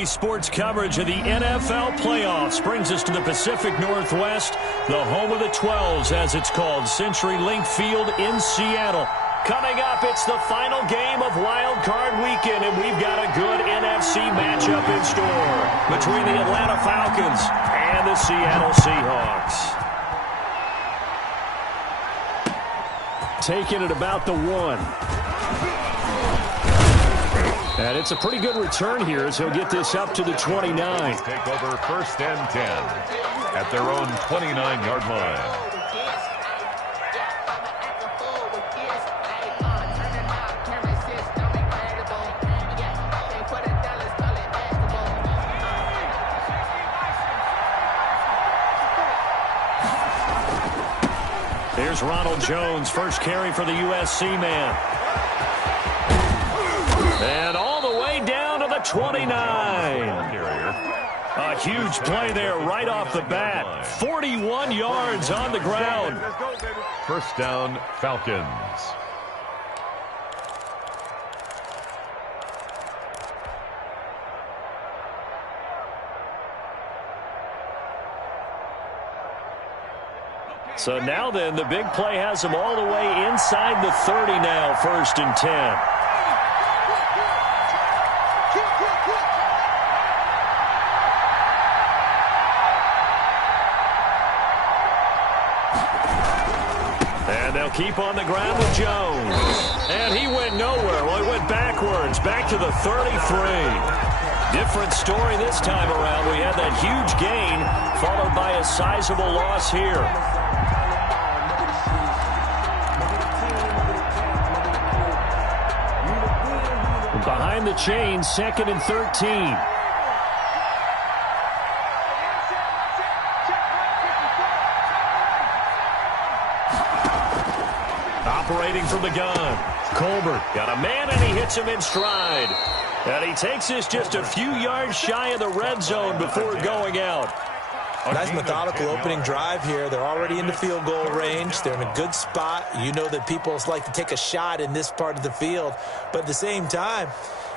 Today's sports coverage of the NFL playoffs brings us to the Pacific Northwest, the home of the 12s, as it's called, CenturyLink Field in Seattle. Coming up, it's the final game of Wild Card Weekend, and we've got a good NFC matchup in store between the Atlanta Falcons and the Seattle Seahawks. Taking it about the 1. And it's a pretty good return here as he'll get this up to the 29. Take over 1st and 10 at their own 29-yard line. Here's Ronald Jones, first carry for the USC man. And all the way down to the 29. A huge play there right off the bat. 41 yards on the ground. 1st down, Falcons. So now then, the big play has them all the way inside the 30 now, 1st and 10. And they'll keep on the ground with Jones. And he went nowhere. Well, he went backwards, back to the 33. Different story this time around. We had that huge gain, followed by a sizable loss here. Behind the chain, 2nd and 13. Operating from the gun. Colbert got a man, and he hits him in stride. And he takes this just a few yards shy of the red zone before going out. Nice methodical opening drive here. They're already in the field goal range. They're in a good spot. You know that people like to take a shot in this part of the field. But at the same time,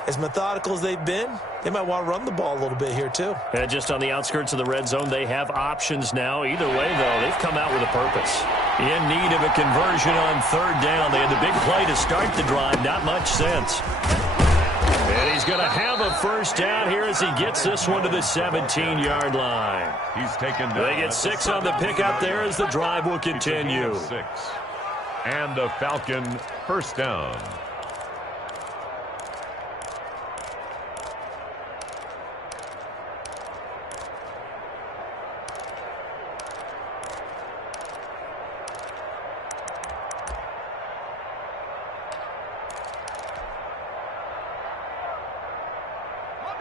as methodical as they've been, they might want to run the ball a little bit here too. And just on the outskirts of the red zone, they have options now. Either way, though, they've come out with a purpose. In need of a conversion on 3rd down. They had the big play to start the drive. Not much sense. And he's going to have a 1st down here as he gets this one to the 17-yard line. He's taken down. They get 6 on the pickup there as the drive will continue. 6. And a Falcon 1st down.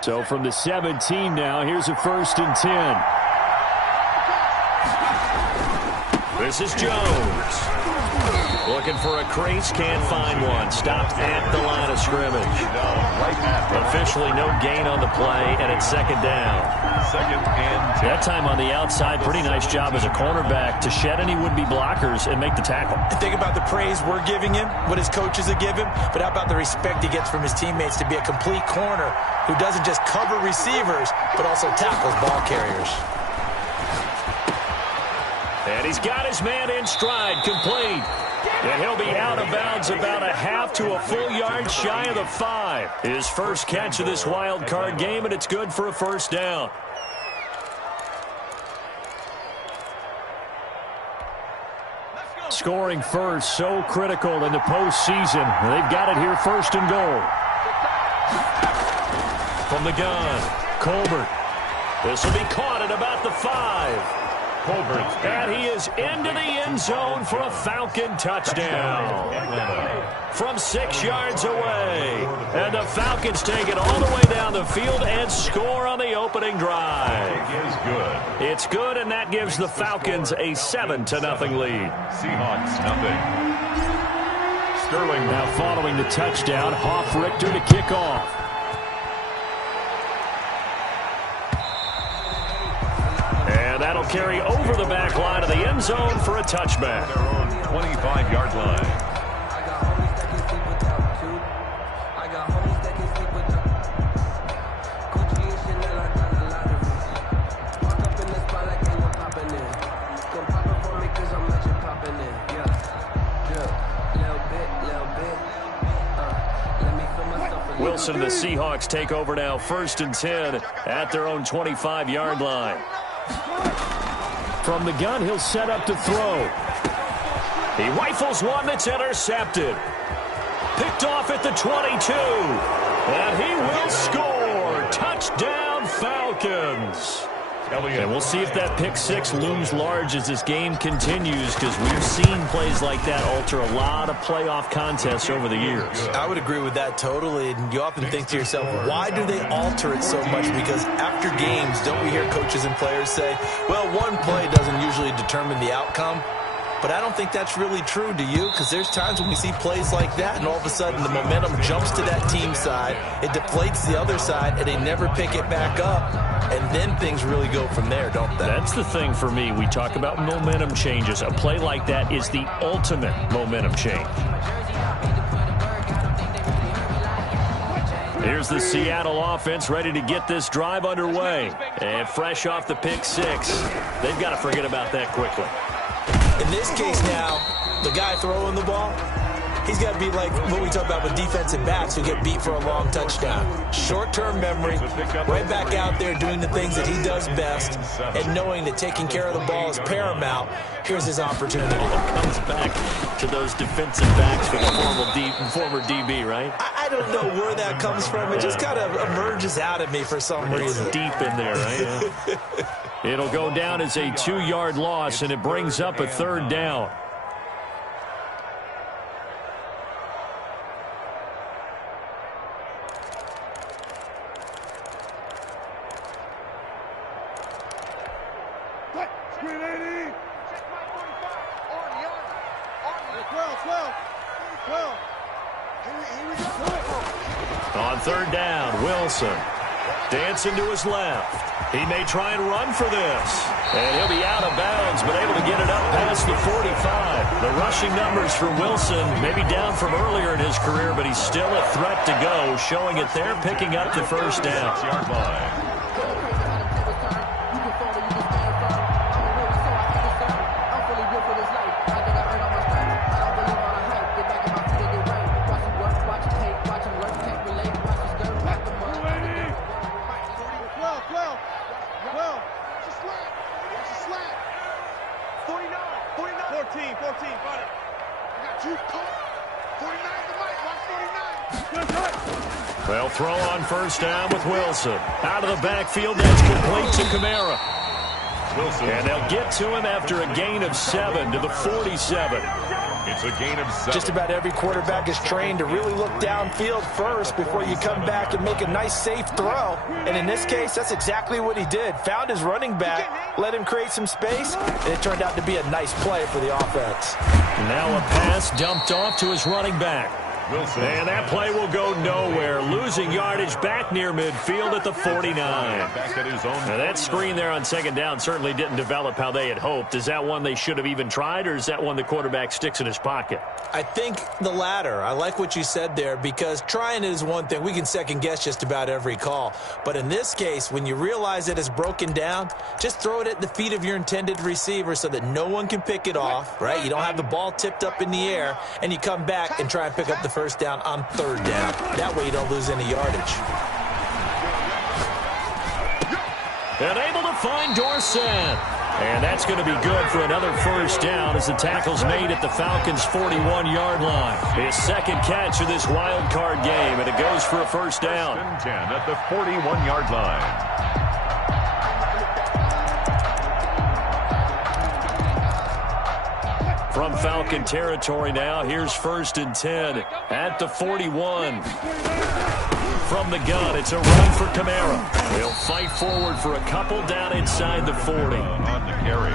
So from the 17 now, here's a 1st and 10. This is Jones. Looking for a crease, can't find one. Stopped at the line of scrimmage. Officially no gain on the play, and it's 2nd down. 2nd and 10. That time on the outside, pretty nice job as a cornerback to shed any would-be blockers and make the tackle. And think about the praise we're giving him, what his coaches have given him, but how about the respect he gets from his teammates to be a complete corner who doesn't just cover receivers, but also tackles ball carriers. And he's got his man in stride, complete. And he'll be out of bounds about a half to a full yard shy of the 5. His first catch of this wild card game, and it's good for a 1st down. Scoring first, so critical in the postseason. They've got it here, 1st and goal. From the gun, Colbert. This will be caught at about the 5. Colbert. And he is into the end zone for a Falcon touchdown. From 6 yards away. And the Falcons take it all the way down the field and score on the opening drive. It's good. It's good, and that gives the Falcons a 7-0 lead. Seahawks nothing. Sterling now following the touchdown, Hoff-Richter to kick off. And that'll carry over the back line of the end zone for a touchback. Their own 25-yard line. Wilson and the Seahawks take over now, 1st and 10 at their own 25-yard line. From the gun, he'll set up to throw. He rifles one that's intercepted. Picked off at the 22. And he will score. Touchdown, Falcons. And we'll see if that pick six looms large as this game continues, because we've seen plays like that alter a lot of playoff contests over the years. I would agree with that totally. And you often think to yourself, why do they alter it so much? Because after games, don't we hear coaches and players say, well, one play doesn't usually determine the outcome? But I don't think that's really true, do you? Because there's times when we see plays like that, and all of a sudden the momentum jumps to that team side, it deflates the other side, and they never pick it back up. And then things really go from there, don't they? That's the thing for me. We talk about momentum changes. A play like that is the ultimate momentum change. Here's the Seattle offense ready to get this drive underway. And fresh off the pick six, they've got to forget about that quickly. In this case now, the guy throwing the ball, he's got to be like what we talk about with defensive backs who get beat for a long touchdown. Short-term memory, right back out there doing the things that he does best, and knowing that taking care of the ball is paramount. Here's his opportunity. Comes back to those defensive backs for the former DB, right? I don't know where that comes from. It just kind of emerges out of me for some reason. It's deep in there, right? Yeah. It'll go down as a 2-yard loss, and it brings up a 3rd down. On 3rd down, Wilson dancing to his left. He may try and run for this. And he'll be out of bounds, but able to get it up past the 45. The rushing numbers for Wilson maybe down from earlier in his career, but he's still a threat to go, showing it there, picking up the 1st down. 6-yard line. Well, throw on 1st down with Wilson. Out of the backfield, that's complete to Kamara. Wilson. And they'll get to him after a gain of 7 to the 47. It's a gain of 7. Just about every quarterback is trained to really look downfield first before you come back and make a nice, safe throw. And in this case, that's exactly what he did. Found his running back, let him create some space, and it turned out to be a nice play for the offense. Now a pass dumped off to his running back. Wilson. And that play will go nowhere. Losing yardage back near midfield at the 49. Back at his own. Now that screen there on 2nd down certainly didn't develop how they had hoped. Is that one they should have even tried, or is that one the quarterback sticks in his pocket? I think the latter. I like what you said there, because trying it is one thing. We can second-guess just about every call. But in this case, when you realize that it's broken down, just throw it at the feet of your intended receiver so that no one can pick it off, right? You don't have the ball tipped up in the air, and you come back and try and pick up the 1st down on 3rd down. That way you don't lose any yardage. And able to find Dorsett. And that's going to be good for another 1st down as the tackle's made at the Falcons' 41-yard line. His 2nd catch of this wild card game, and it goes for a 1st down. 1st and 10 at the 41-yard line. From Falcon territory now, here's 1st and 10 at the 41. From the gun, it's a run for Kamara. He'll fight forward for a couple down inside the 40. On the carry.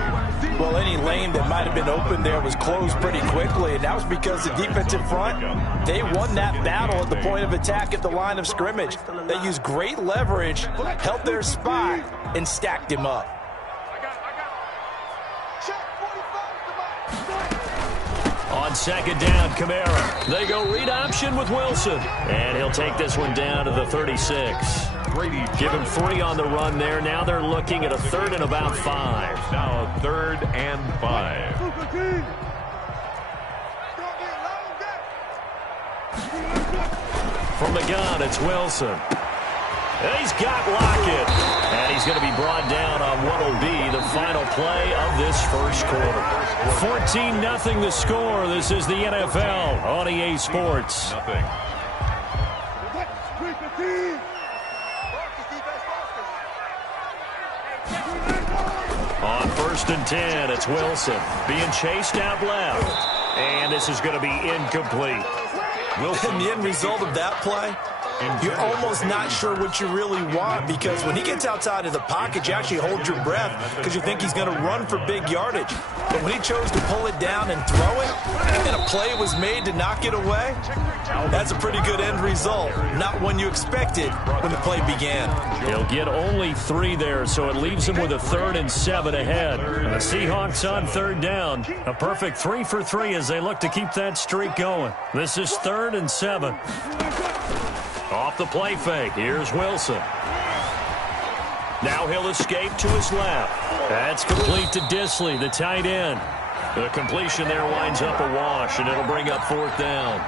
Well, any lane that might have been open there was closed pretty quickly, and that was because the defensive front, they won that battle at the point of attack at the line of scrimmage. They used great leverage, held their spot, and stacked him up. On 2nd down, Kamara. They go read option with Wilson. And he'll take this one down to the 36. Give him 3 on the run there. Now they're looking at a 3rd and about 5. Now 3rd and 5. From the gun, it's Wilson. And he's got Lockett. And he's going to be brought down on what will be the final play of this first quarter. 14-0 the score. This is the NFL on EA Sports. On 1st and 10, it's Wilson being chased out left. And this is going to be incomplete. And the end result of that play, you're almost not sure what you really want, because when he gets outside of the pocket, you actually hold your breath because you think he's going to run for big yardage. But when he chose to pull it down and throw it, and a play was made to knock it away, that's a pretty good end result. Not one you expected when the play began. He'll get only 3 there, so it leaves him with a 3rd and 7 ahead. And the Seahawks on 3rd down. A perfect 3 for 3 as they look to keep that streak going. This is 3rd and 7. Off the play fake, here's Wilson. Now he'll escape to his left. That's complete to Disley, the tight end. The completion there winds up a wash, and it'll bring up 4th down.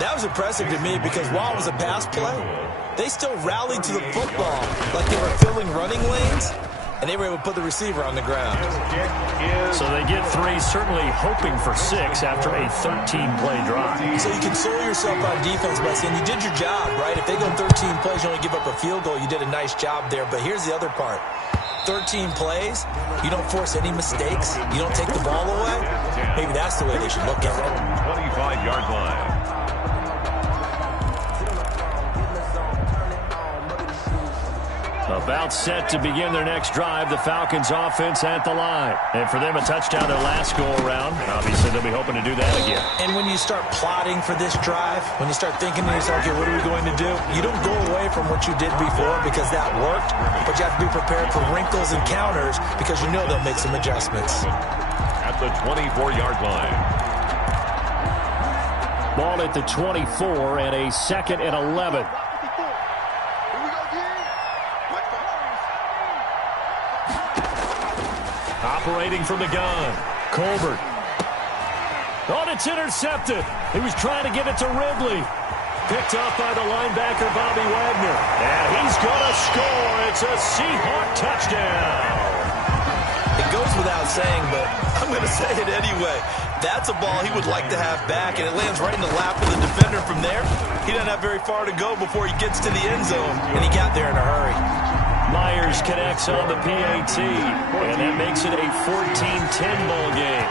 That was impressive to me because while it was a pass play, they still rallied to the football like they were filling running lanes, and they were able to put the receiver on the ground. So they get 3, certainly hoping for 6 after a 13-play drive. So you console yourself on defense by saying you did your job, right? If they go 13 plays, you only give up a field goal, you did a nice job there. But here's the other part. 13 plays, you don't force any mistakes, you don't take the ball away. Maybe that's the way they should look at it. 25-yard line. About set to begin their next drive, the Falcons offense at the line. And for them, a touchdown their last go-around. Obviously, they'll be hoping to do that again. And when you start plotting for this drive, when you start thinking to yourself, okay, what are we going to do? You don't go away from what you did before because that worked, but you have to be prepared for wrinkles and counters because you know they'll make some adjustments. At the 24-yard line. Ball at the 24 and a 2nd and 11. Operating from the gun, Colbert. Oh, it's intercepted. He was trying to get it to Ridley. Picked off by the linebacker, Bobby Wagner. And he's going to score. It's a Seahawk touchdown. It goes without saying, but I'm going to say it anyway. That's a ball he would like to have back, and it lands right in the lap of the defender from there. He doesn't have very far to go before he gets to the end zone, and he got there in a hurry. Myers connects on the PAT, and that makes it a 14-10 ball game.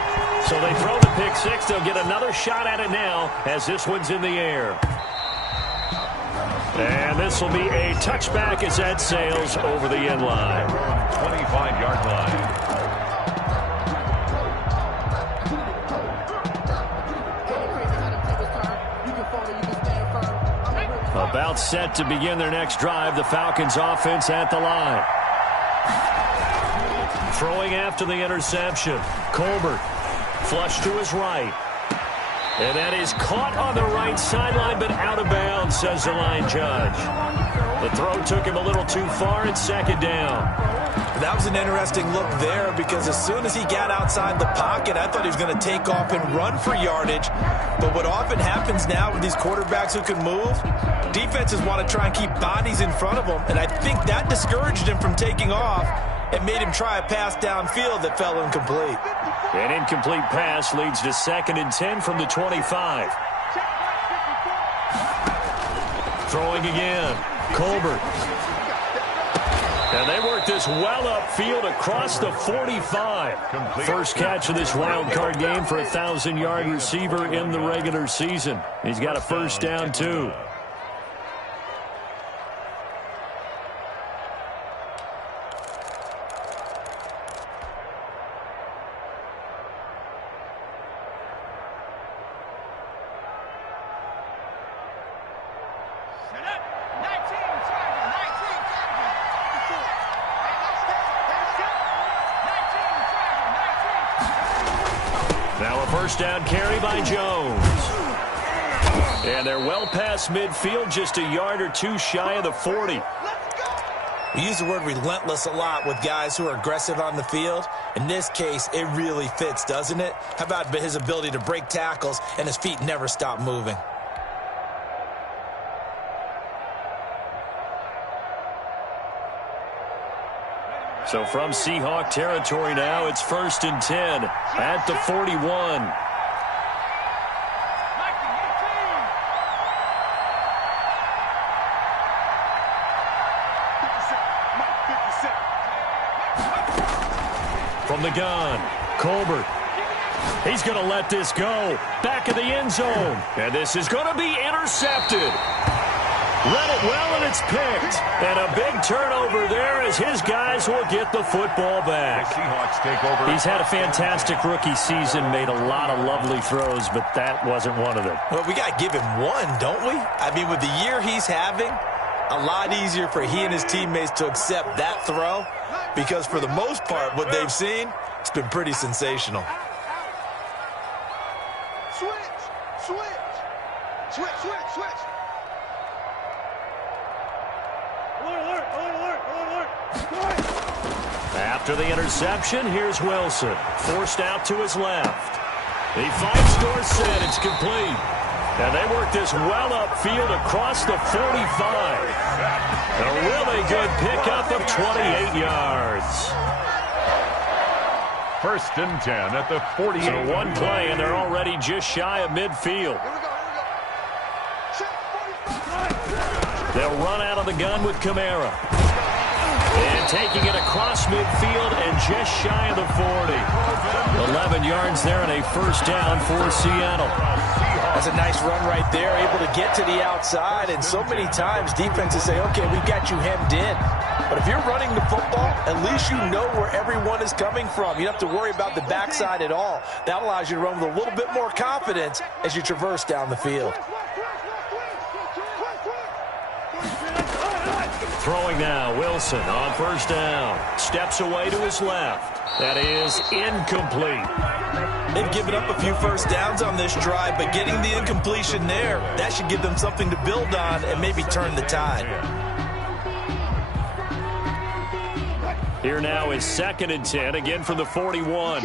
So they throw the pick 6. They'll get another shot at it now as this one's in the air. And this will be a touchback as that sails over the end line. 25-yard line. About set to begin their next drive, the Falcons offense at the line. Throwing after the interception, Colbert. Flush to his right. And that is caught on the right sideline, but out of bounds, says the line judge. The throw took him a little too far. It's 2nd down. That was an interesting look there because as soon as he got outside the pocket, I thought he was going to take off and run for yardage. But what often happens now with these quarterbacks who can move, defenses want to try and keep bodies in front of them. And I think that discouraged him from taking off and made him try a pass downfield that fell incomplete. An incomplete pass leads to 2nd and 10 from the 25. Throwing again, Colbert. And they work this well upfield across the 45. First catch of this wild card game for a 1,000-yard receiver in the regular season. He's got a first down, too. Now a first down carry by Jones. And they're well past midfield, just a yard or two shy of the 40. We use the word relentless a lot with guys who are aggressive on the field. In this case, it really fits, doesn't it? How about his ability to break tackles and his feet never stop moving? So from Seahawk territory now, it's 1st and 10 at the 41. From the gun, Colbert. He's going to let this go. Back of the end zone. And this is going to be intercepted. Read it well, and it's picked. And a big turnover there as his guys will get the football back. The Seahawks take over. He's had a fantastic rookie season, made a lot of lovely throws, but that wasn't one of them. Well, we got to give him one, don't we? I mean, with the year he's having, a lot easier for he and his teammates to accept that throw because for the most part, what they've seen, it's been pretty sensational. Switch. After the interception, here's Wilson. Forced out to his left. He fights Dorsett. It's complete. And they work this well upfield across the 45. A really good pickup of 28 yards. 1st and 10 at the 48. So one play, and they're already just shy of midfield. They'll run out of the gun with Kamara. And taking it across midfield and just shy of the 40. 11 yards there and a 1st down for Seattle. That's a nice run right there, able to get to the outside. And so many times defenses say, okay, we've got you hemmed in. But if you're running the football, at least you know where everyone is coming from. You don't have to worry about the backside at all. That allows you to run with a little bit more confidence as you traverse down the field. Throwing now, Wilson on 1st down. Steps away to his left. That is incomplete. They've given up a few 1st downs on this drive, but getting the incompletion there, that should give them something to build on and maybe turn the tide. Here now is 2nd and 10, again from the 41.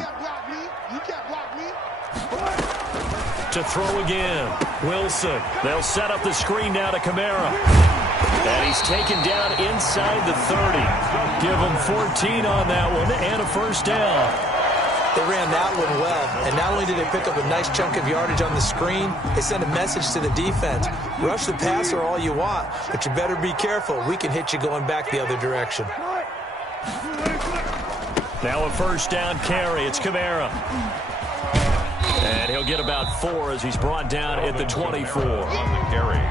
To throw again, Wilson. They'll set up the screen now to Kamara. And he's taken down inside the 30. Give him 14 on that one and a 1st down. They ran that one well, and not only did they pick up a nice chunk of yardage on the screen, they sent a message to the defense. Rush the passer all you want, but you better be careful. We can hit you going back the other direction. Now a 1st down carry. It's Kamara. And he'll get about 4 as he's brought down at the 24. On the carry.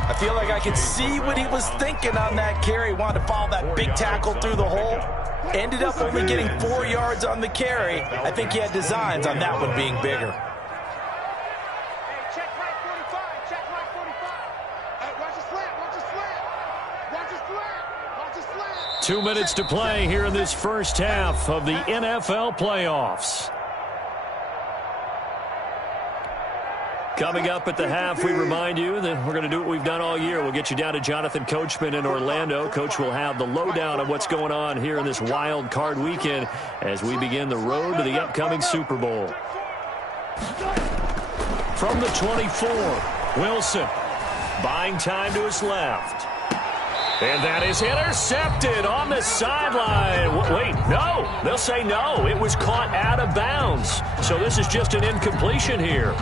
I feel like I could see what he was thinking on that carry. Wanted to follow that big tackle through the hole. Ended up only getting 4 yards on the carry. I think he had designs on that one being bigger. Check right 45. Check right 45. Watch his slant. Watch his slant. Watch his slant. Watch his slant. 2 minutes to play here in this 1st half of the NFL playoffs. Coming up at the half, we remind you that we're going to do what we've done all year. We'll get you down to Jonathan Coachman in Orlando. Coach will have the lowdown on what's going on here in this wild card weekend as we begin the road to the upcoming Super Bowl. From the 24, Wilson buying time to his left. And that is intercepted on the sideline. Wait, no. They'll say no. It was caught out of bounds. So this is just an incompletion here.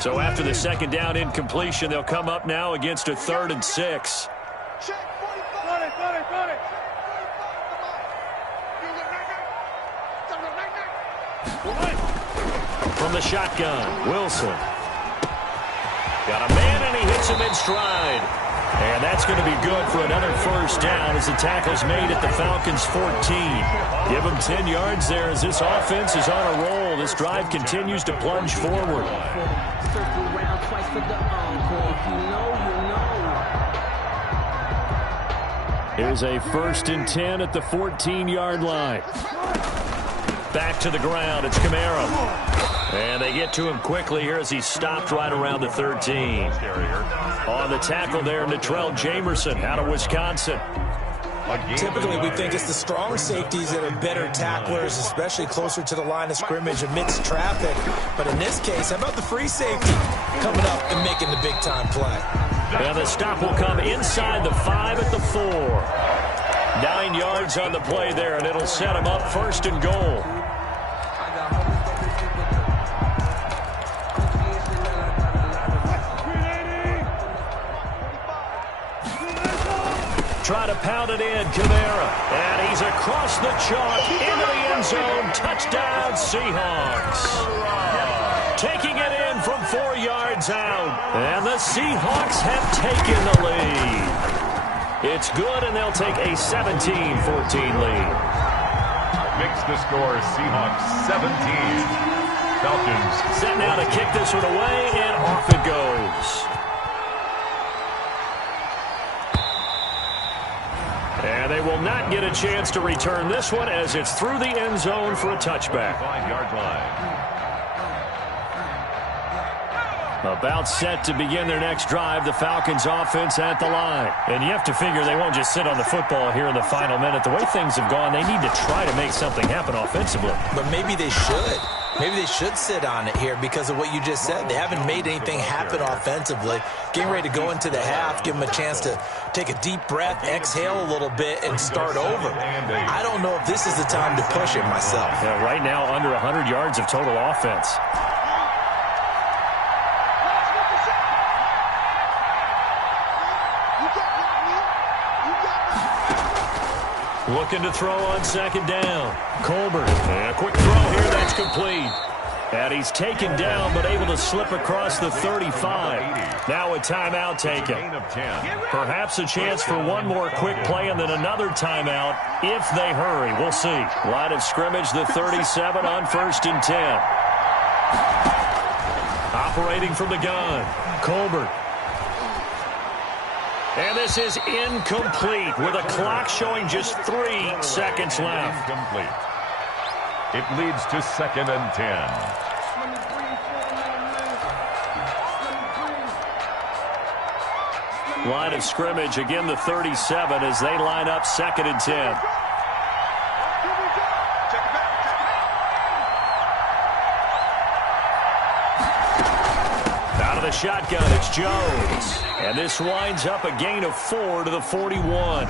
So after the 2nd down incompletion, they'll come up now against a 3rd and 6. From the shotgun, Wilson. Got a man, and he hits him in stride. And that's going to be good for another 1st down as the tackle's made at the Falcons' 14. Give them 10 yards there as this offense is on a roll. This drive continues to plunge forward. Here's a 1st and 10 at the 14-yard line. Back to the ground. It's Kamara. And they get to him quickly here as he's stopped right around the 13. On the tackle there, Natrell Jamerson out of Wisconsin. Typically, we think it's the strong safeties that are better tacklers, especially closer to the line of scrimmage amidst traffic. But in this case, how about the free safety coming up and making the big-time play? And the stop will come inside the 5 at the 4. 9 yards on the play there, and it'll set him up 1st and goal. Try to pound it in, Kamara. And he's across the chalk, into the end zone. Touchdown, Seahawks. Taking it in from 4 yards out. And the Seahawks have taken the lead. It's good, and they'll take a 17-14 lead. Makes the score Seahawks 17. Falcons. Set now to kick this one away, and off it goes. And they will not get a chance to return this one as it's through the end zone for a touchback. 5-yard line. About set to begin their next drive, the Falcons offense at the line. And you have to figure they won't just sit on the football here in the final minute. The way things have gone, they need to try to make something happen offensively. But maybe they should. Maybe they should sit on it here because of what you just said. They haven't made anything happen offensively. Getting ready to go into the half, give them a chance to take a deep breath, exhale a little bit, and start over. I don't know if this is the time to push it myself. Yeah, right now, under 100 yards of total offense. Looking to throw on 2nd down. Colbert. And a quick throw here. That's complete. And he's taken down, but able to slip across the 35. Now a timeout taken. Perhaps a chance for one more quick play and then another timeout if they hurry. We'll see. Line of scrimmage, the 37 on 1st and 10. Operating from the gun. Colbert. And this is incomplete with a clock showing just 3 seconds left. Incomplete. It leads to 2nd and 10. Line of scrimmage, again the 37 as they line up 2nd and 10. Out of the shotgun, it's Jones. And this winds up a gain of 4 to the 41.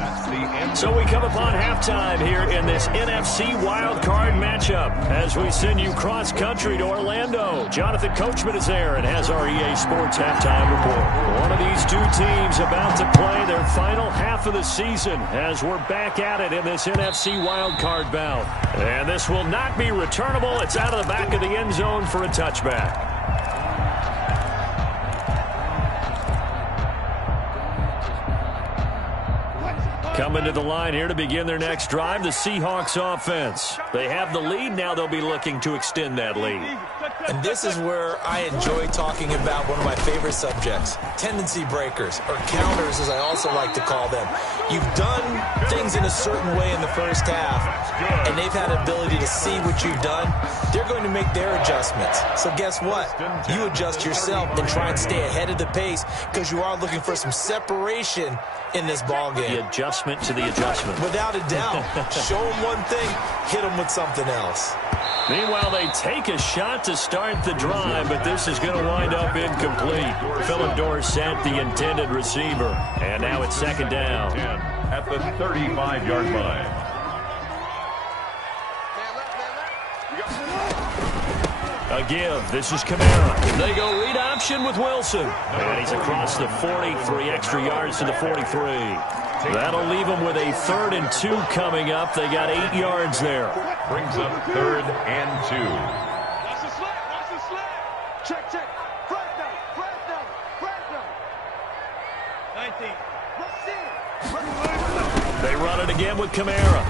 So we come upon halftime here in this NFC wildcard matchup as we send you cross-country to Orlando. Jonathan Coachman is there and has our EA Sports halftime report. One of these two teams about to play their final half of the season as we're back at it in this NFC wildcard bout. And this will not be returnable. It's out of the back of the end zone for a touchback. Coming to the line here to begin their next drive, the Seahawks offense. They have the lead. Now they'll be looking to extend that lead. And this is where I enjoy talking about one of my favorite subjects, tendency breakers, or counters as I also like to call them. You've done things in a certain way in the first half, and they've had an ability to see what you've done. They're going to make their adjustments. So guess what? You adjust yourself and try and stay ahead of the pace because you are looking for some separation in this ball game. The adjustment to the adjustment. Without a doubt. Show them one thing, hit them with something else. Meanwhile, they take a shot to start the drive, but this is going to wind up incomplete. Phillip Dorsett, the intended receiver. And now it's 2nd down. At the 35-yard line. A give. This is Kamara. They go read option with Wilson. And he's across the 40, 3 extra yards to the 43. That'll leave them with a 3rd and 2 coming up. They got 8 yards there. Brings up 3rd and 2. Watch the slip. Watch the slip. Check, check. Flag down. Flag down. Flag down. 19. They run it again with Kamara.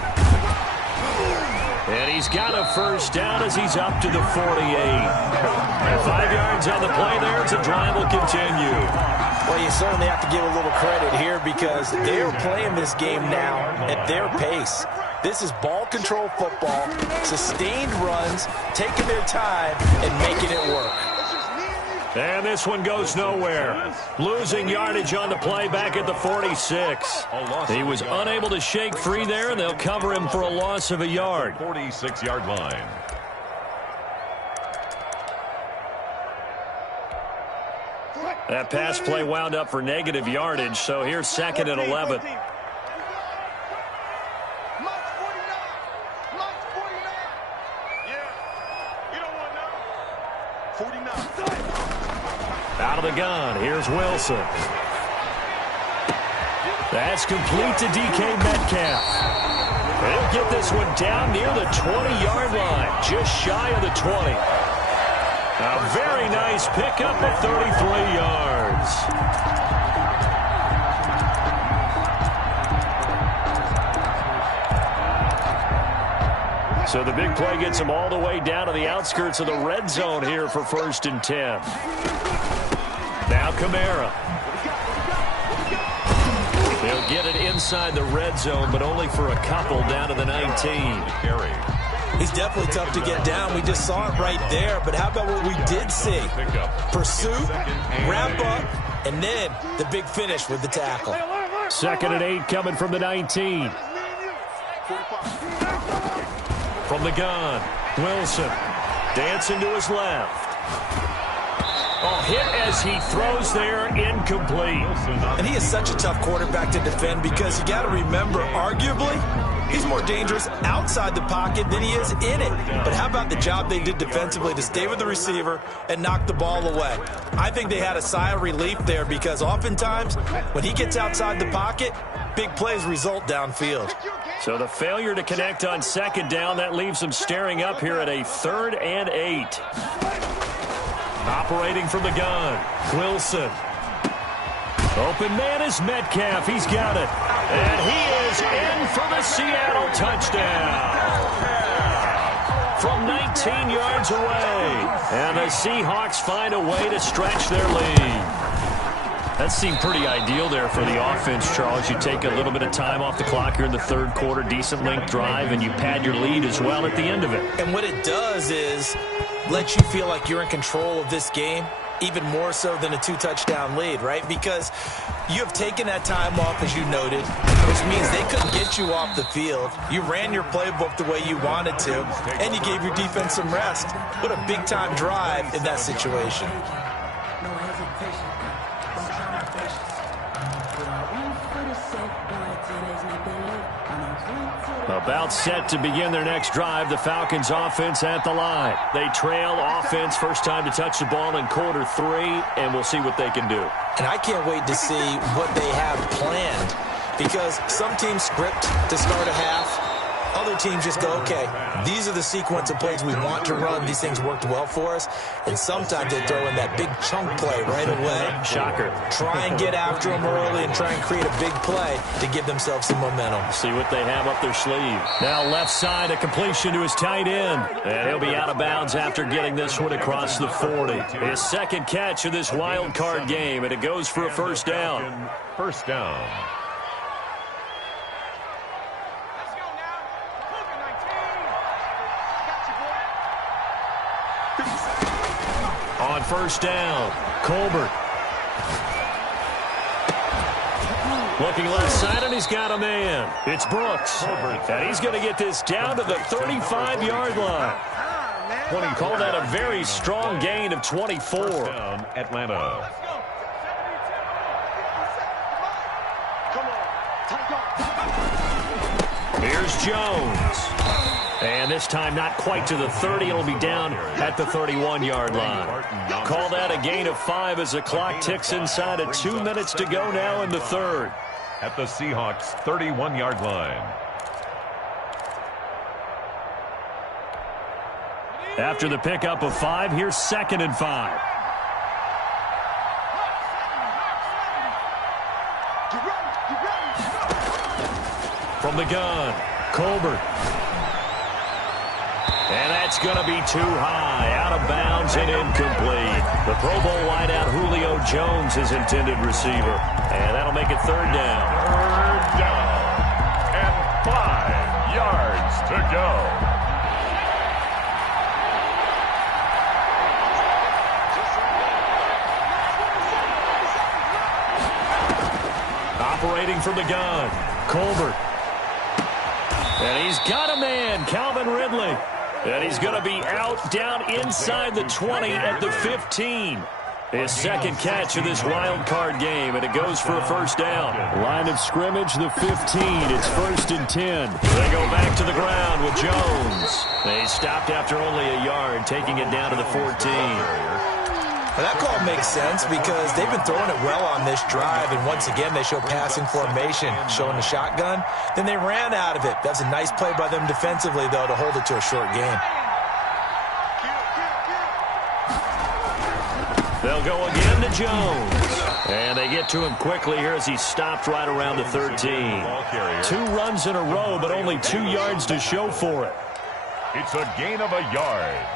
And he's got a 1st down as he's up to the 48. And 5 yards on the play there. The drive will continue. Well, you certainly have to give a little credit here because they're playing this game now at their pace. This is ball control football, sustained runs, taking their time, and making it work. And this one goes nowhere. Losing yardage on the play back at the 46. He was unable to shake free there, and they'll cover him for a loss of a yard. 46-yard line. That pass play wound up for negative yardage, so here's 2nd and 11. Out of the gun, here's Wilson. That's complete to DK Metcalf. He'll get this one down near the 20-yard line, just shy of the 20. A very nice pickup of 33 yards. So the big play gets him all the way down to the outskirts of the red zone here for 1st and 10. Now Kamara. He'll get it inside the red zone, but only for a couple down to the 19. He's definitely tough to get down. We just saw it right there. But how about what we did see? Pursuit, wrap up, and then the big finish with the tackle. 2nd and 8 coming from the 19. From the gun, Wilson dancing to his left. Oh, hit as he throws there, incomplete. And he is such a tough quarterback to defend because you got to remember, arguably, he's more dangerous outside the pocket than he is in it. But how about the job they did defensively to stay with the receiver and knock the ball away? I think they had a sigh of relief there because oftentimes when he gets outside the pocket, big plays result downfield. So the failure to connect on 2nd down, that leaves them staring up here at a 3rd and 8. Operating from the gun, Wilson. Open man is Metcalf. He's got it. And he is in for the Seattle touchdown. From 19 yards away. And the Seahawks find a way to stretch their lead. That seemed pretty ideal there for the offense, Charles. You take a little bit of time off the clock here in the 3rd quarter, decent length drive, and you pad your lead as well at the end of it. And what it does is let you feel like you're in control of this game, even more so than a 2-touchdown lead, right? Because you have taken that time off, as you noted, which means they couldn't get you off the field. You ran your playbook the way you wanted to, and you gave your defense some rest. What a big-time drive in that situation. About set to begin their next drive, the Falcons offense at the line. They trail offense, first time to touch the ball in quarter 3, and we'll see what they can do. And I can't wait to see what they have planned because some teams script to start a half. Other teams just go, okay, these are the sequence of plays we want to run. These things worked well for us. And sometimes they throw in that big chunk play right away. Shocker. Try and get after them early and try and create a big play to give themselves some momentum. See what they have up their sleeve. Now left side, a completion to his tight end. And he'll be out of bounds after getting this one across the 40. His 2nd catch of this wild card game, and it goes for a 1st down. 1st down. On 1st down, Colbert. Looking left side, and he's got a man. It's Brooks. And he's going to get this down to the 35-yard line. Call that a very strong gain of 24. Down, Atlanta. Here's Jones. And this time not quite to the 30. It'll be down at the 31-yard line. Call that a gain of 5 as the clock ticks inside of 2 minutes to go now in the 3rd. At the Seahawks' 31-yard line. After the pickup of 5, here's 2nd and 5. From the gun, Colbert. And that's going to be too high, out of bounds and incomplete. The Pro Bowl wideout Julio Jones is intended receiver. And that'll make it 3rd down. 3rd down. And 5 yards to go. Operating from the gun, Colbert. And he's got a man, Calvin Ridley. And he's going to be out down inside the 20 at the 15. His 2nd catch of this wild card game, and it goes for a 1st down. Line of scrimmage, the 15. It's 1st and 10. They go back to the ground with Jones. They stopped after only a yard, taking it down to the 14. Well, that call makes sense because they've been throwing it well on this drive, and once again they show passing formation, showing the shotgun. Then they ran out of it. That's a nice play by them defensively, though, to hold it to a short game. They'll go again to Jones. And they get to him quickly here as he stopped right around the 13. 2 runs in a row, but only 2 yards to show for it. It's a gain of a yard,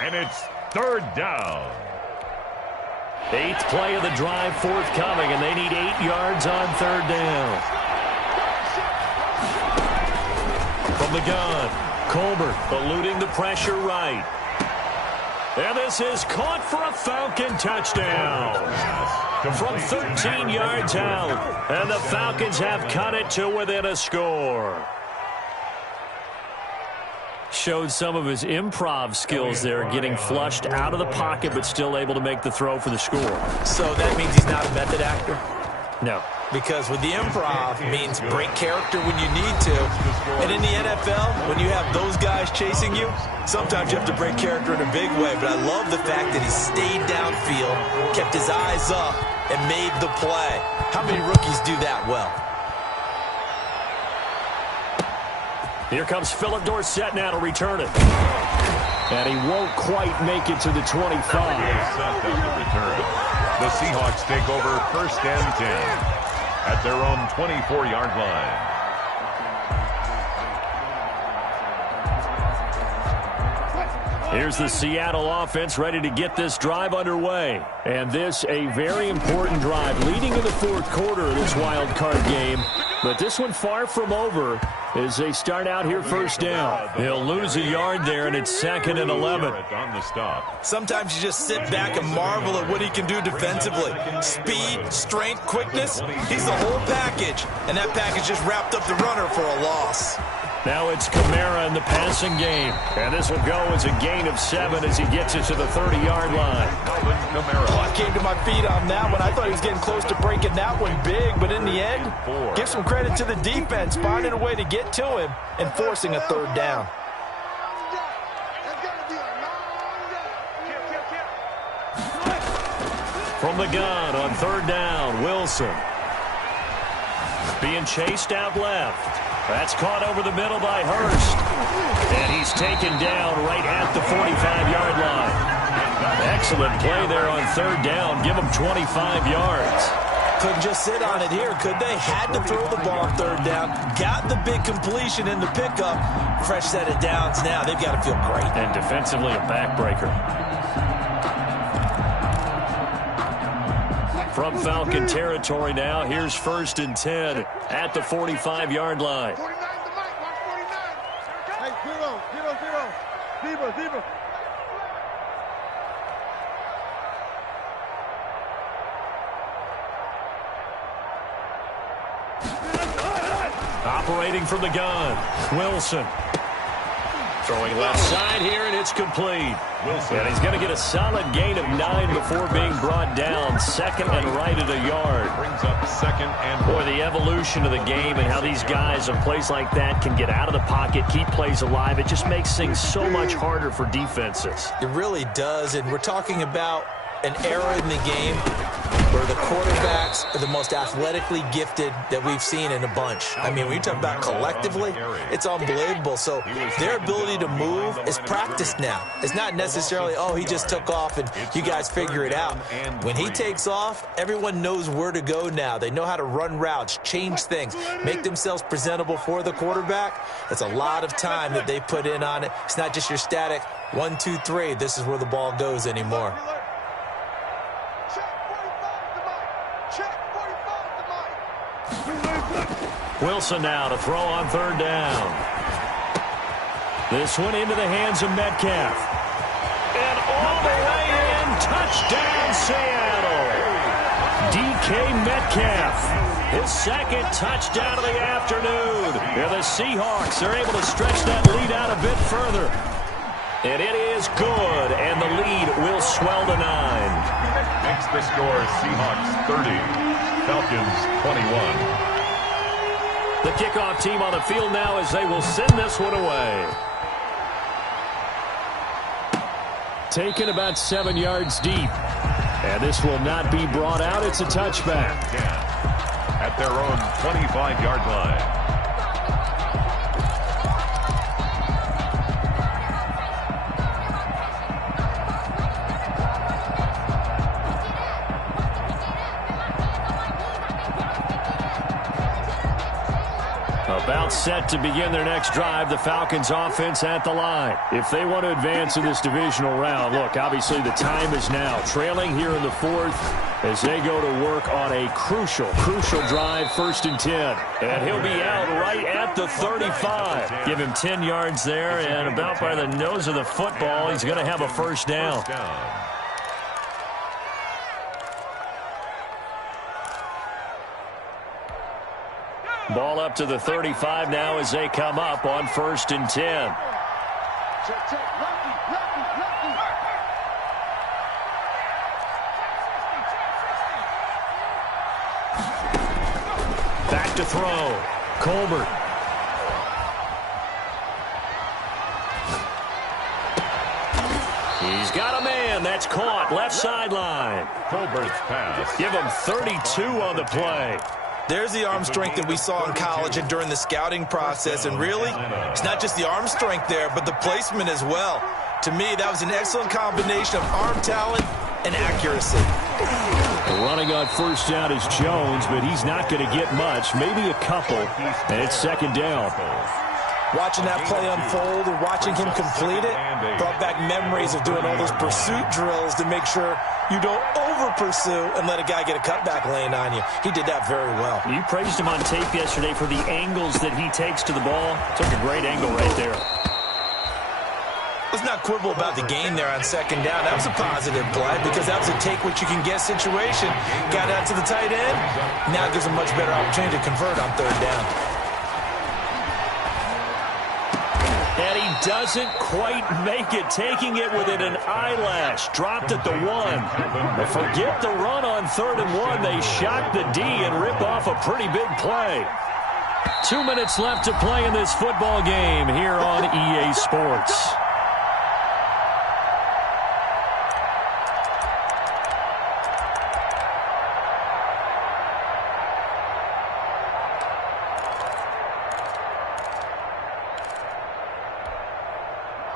and it's 3rd down. 8th play of the drive forthcoming, and they need 8 yards on 3rd down. From the gun, Colbert eluding the pressure right. And this is caught for a Falcon touchdown. From 13 yards out, and the Falcons have cut it to within a score. Showed some of his improv skills there, getting flushed out of the pocket, but still able to make the throw for the score. So that means he's not a method actor? No. Because with the improv, it means break character when you need to. And in the NFL, when you have those guys chasing you, sometimes you have to break character in a big way. But I love the fact that he stayed downfield, kept his eyes up, and made the play. How many rookies do that well? Here comes Philip Dorsett now to return it. And he won't quite make it to the 25. The Seahawks take over 1st and 10 at their own 24-yard line. Here's the Seattle offense ready to get this drive underway. And this a very important drive leading to the 4th quarter of this wild card game. But this one far from over as they start out here 1st down. They'll lose a yard there, and it's 2nd and 11. On the stop. Sometimes you just sit back and marvel at what he can do defensively. Speed, strength, quickness, he's the whole package. And that package just wrapped up the runner for a loss. Now it's Kamara in the passing game. And this will go as a gain of 7 as he gets it to the 30-yard line. Oh, I came to my feet on that one. I thought he was getting close to breaking that one big, but in the end, give some credit to the defense, finding a way to get to him and forcing a 3rd down. From the gun on 3rd down, Wilson. Being chased out left. That's caught over the middle by Hurst. And he's taken down right at the 45-yard line. Excellent play there on 3rd down. Give him 25 yards. Couldn't just sit on it here, could they? Had to throw the ball on 3rd down. Got the big completion in the pickup. Fresh set of downs now. They've got to feel great. And defensively, a backbreaker. From Falcon territory now, here's 1st and 10 at the 45-yard line. 49 to Mike, watch 49. Hey, 0, 0, 0. Zebra. Operating from the gun, Wilson. Throwing left side here, and it's complete. Wilson. And he's going to get a solid gain of 9 before being brought down. 2nd and right at a yard. Brings up 2nd and Boy, the evolution of the game and how these guys in plays like that can get out of the pocket, keep plays alive. It just makes things so much harder for defenses. It really does, and we're talking about an era in the game where the quarterbacks are the most athletically gifted that we've seen in a bunch. I mean, when you talk about collectively, it's unbelievable. So their ability to move is practiced now. It's not necessarily, oh, he just took off and you guys figure it out. When he takes off, everyone knows where to go now. They know how to run routes, change things, make themselves presentable for the quarterback. It's a lot of time that they put in on it. It's not just your static 1, 2, 3. This is where the ball goes anymore. Wilson now to throw on 3rd down. This one into the hands of Metcalf. And all the way in, touchdown Seattle. DK Metcalf, his 2nd touchdown of the afternoon. And the Seahawks are able to stretch that lead out a bit further. And it is good, and the lead will swell to 9. Makes the score Seahawks 30, Falcons 21. The kickoff team on the field now as they will send this one away. Taken about 7 yards deep. And this will not be brought out. It's a touchback. At their own 25-yard line. About set to begin their next drive, the Falcons offense at the line. If they want to advance in this divisional round, look, obviously the time is now. Trailing here in the fourth as they go to work on a crucial drive, 1st and 10. And he'll be out right at the 35. Give him 10 yards there, and about by the nose of the football, he's going to have a first down. Ball up to the 35 now as they come up on 1st and 10. Back to throw. Colbert. He's got a man. That's caught. Left sideline. Colbert's pass. Give him 32 on the play. There's the arm strength that we saw in college and during the scouting process. And really, it's not just the arm strength there, but the placement as well. To me, that was an excellent combination of arm talent and accuracy. Running on first down is Jones, but he's not going to get much, maybe a couple, and it's 2nd down. Watching that play unfold and watching him complete it brought back memories of doing all those pursuit drills to make sure you don't over-pursue and let a guy get a cutback lane on you. He did that very well. You praised him on tape yesterday for the angles that he takes to the ball. Took a great angle right there. Let's not quibble about the gain there on 2nd down. That was a positive play because that was a take-what-you-can-get situation. Got out to the tight end. Now gives him much better opportunity to convert on 3rd down. And he doesn't quite make it, taking it within an eyelash. Dropped at the 1. But forget the run on 3rd and 1. They shock the D and rip off a pretty big play. 2 minutes left to play in this football game here on EA Sports.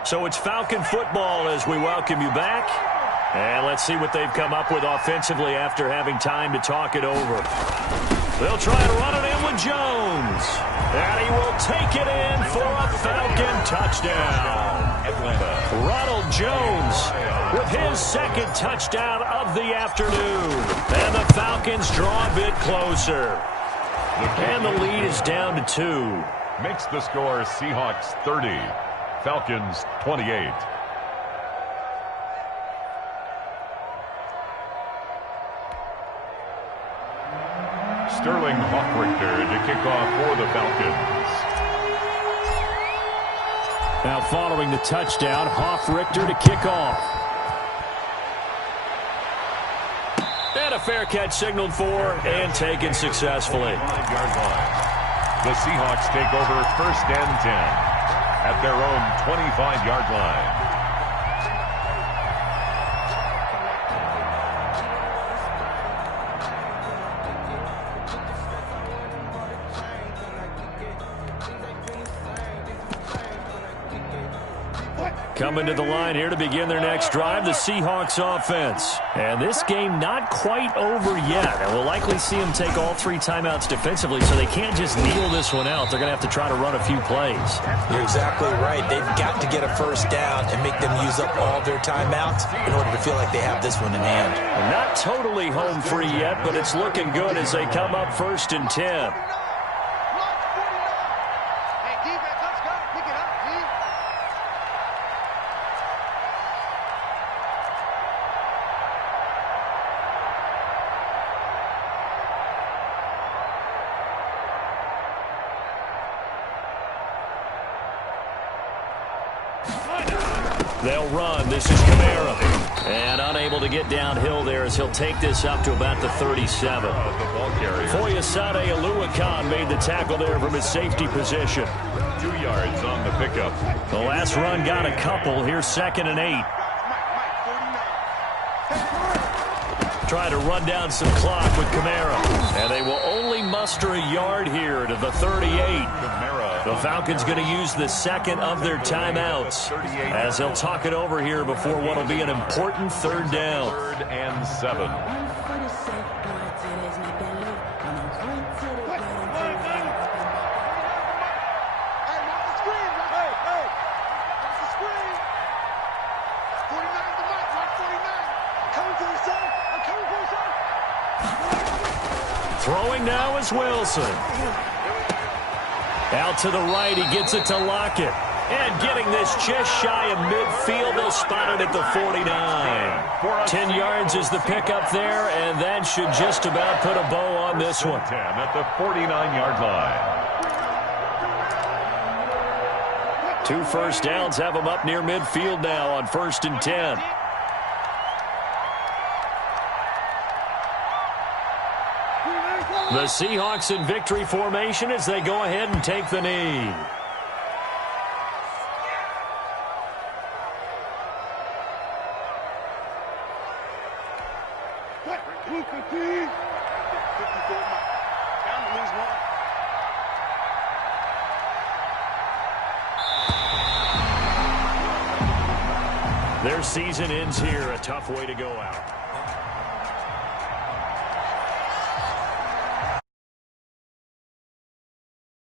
So it's Falcon football as we welcome you back. And let's see what they've come up with offensively after having time to talk it over. They'll try to run it in with Jones. And he will take it in for a Falcon touchdown. Ronald Jones with his 2nd touchdown of the afternoon. And the Falcons draw a bit closer. And the lead is down to 2. Makes the score Seahawks 30. Falcons 28. Sterling Hoffrichter to kick off for the Falcons. Now following the touchdown, Hoffrichter to kick off. And a fair catch signaled for and taken successfully. The Seahawks take over 1st and 10. At their own 25-yard line. Coming to the line here to begin their next drive, the Seahawks offense. And this game not quite over yet. And we'll likely see them take all 3 timeouts defensively, so they can't just kneel this one out. They're going to have to try to run a few plays. You're exactly right. They've got to get a 1st down and make them use up all their timeouts in order to feel like they have this one in hand. And not totally home free yet, but it's looking good as they come up 1st and 10. They'll run. This is Kamara. And unable to get downhill there as he'll take this up to about the 37. Foyesade Oluwakan made the tackle there from his safety position. 2 yards on the pickup. The last run got a couple. Here's 2nd and 8. try to run down some clock with Kamara. And they will only muster a yard here to the 38. The Falcons going to use the second of their timeouts as they'll talk it over here before what will be an important third down. 3rd and 7. Throwing now is Wilson. Out to the right, he gets it to Lockett. And getting this just shy of midfield, they'll spot it at the 49. 10 yards is the pickup there, and that should just about put a bow on this one. 10 at the 49-yard line. 2 first downs have them up near midfield now on 1st and 10. The Seahawks in victory formation as they go ahead and take the knee. Their season ends here. A tough way to go out.